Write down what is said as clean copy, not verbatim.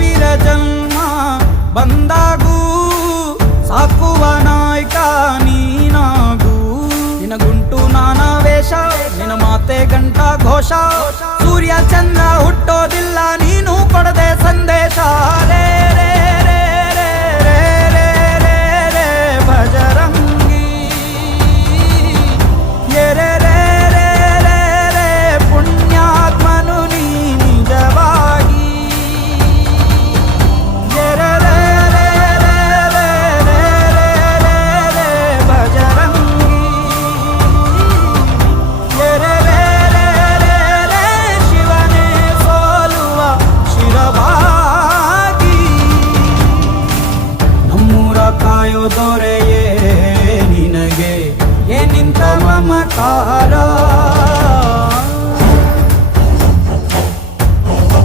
ಸಾವಿರ ಜನ್ಮ ಬಂದಾಗೂ ಸಾಕುವ ನಾಯಕ ನೀನಾಗೂ. ನಿನಗುಂಟು ನಾನಾ ವೇಷ, ನಿನ್ನ ಮಾತೆ ಗಂಟ ಘೋಷ. ಸೂರ್ಯ ಚಂದ್ರ ಹುಟ್ಟೋದಿಲ್ಲ